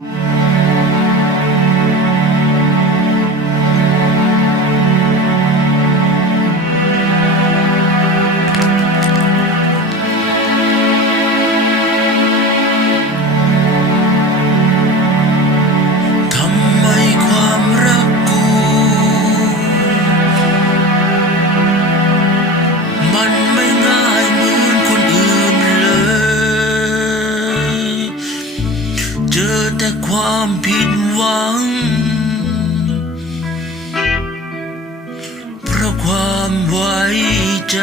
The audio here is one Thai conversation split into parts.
ท ความผิดหวัง เพราะความไว้ใจ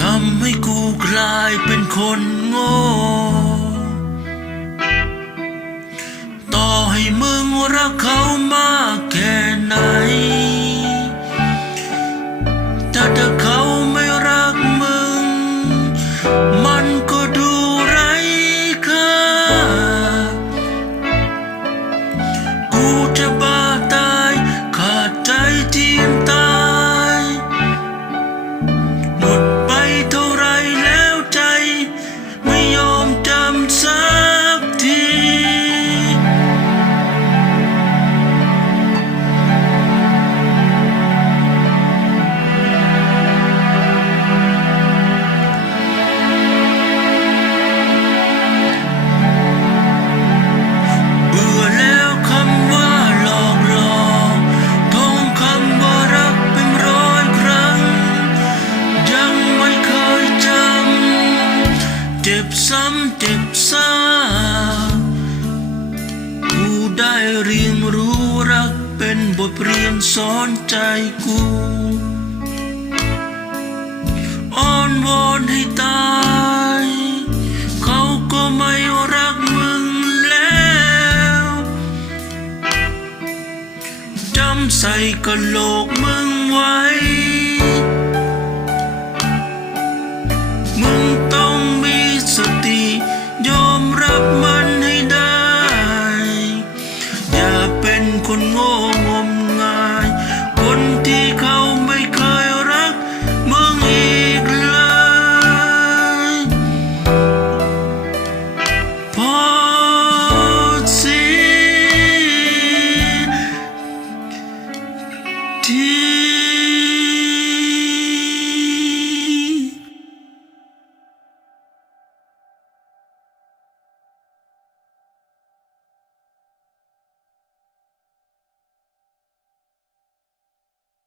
ทำให้กูกลายเป็นคนโง่ ต่อให้มึงรักเขามา เจ็บซ้ำกูได้เรียนรู้รักเป็นบทเรียนสอนใจกูอ้อนวอนให้ตาย เขาก็ไม่รักมึงแล้วจำใส่กะโหลกมึงไว้ คนโง่งมงาย คนที่เขาไม่เคยรักมึงอีกเลยพอสิที่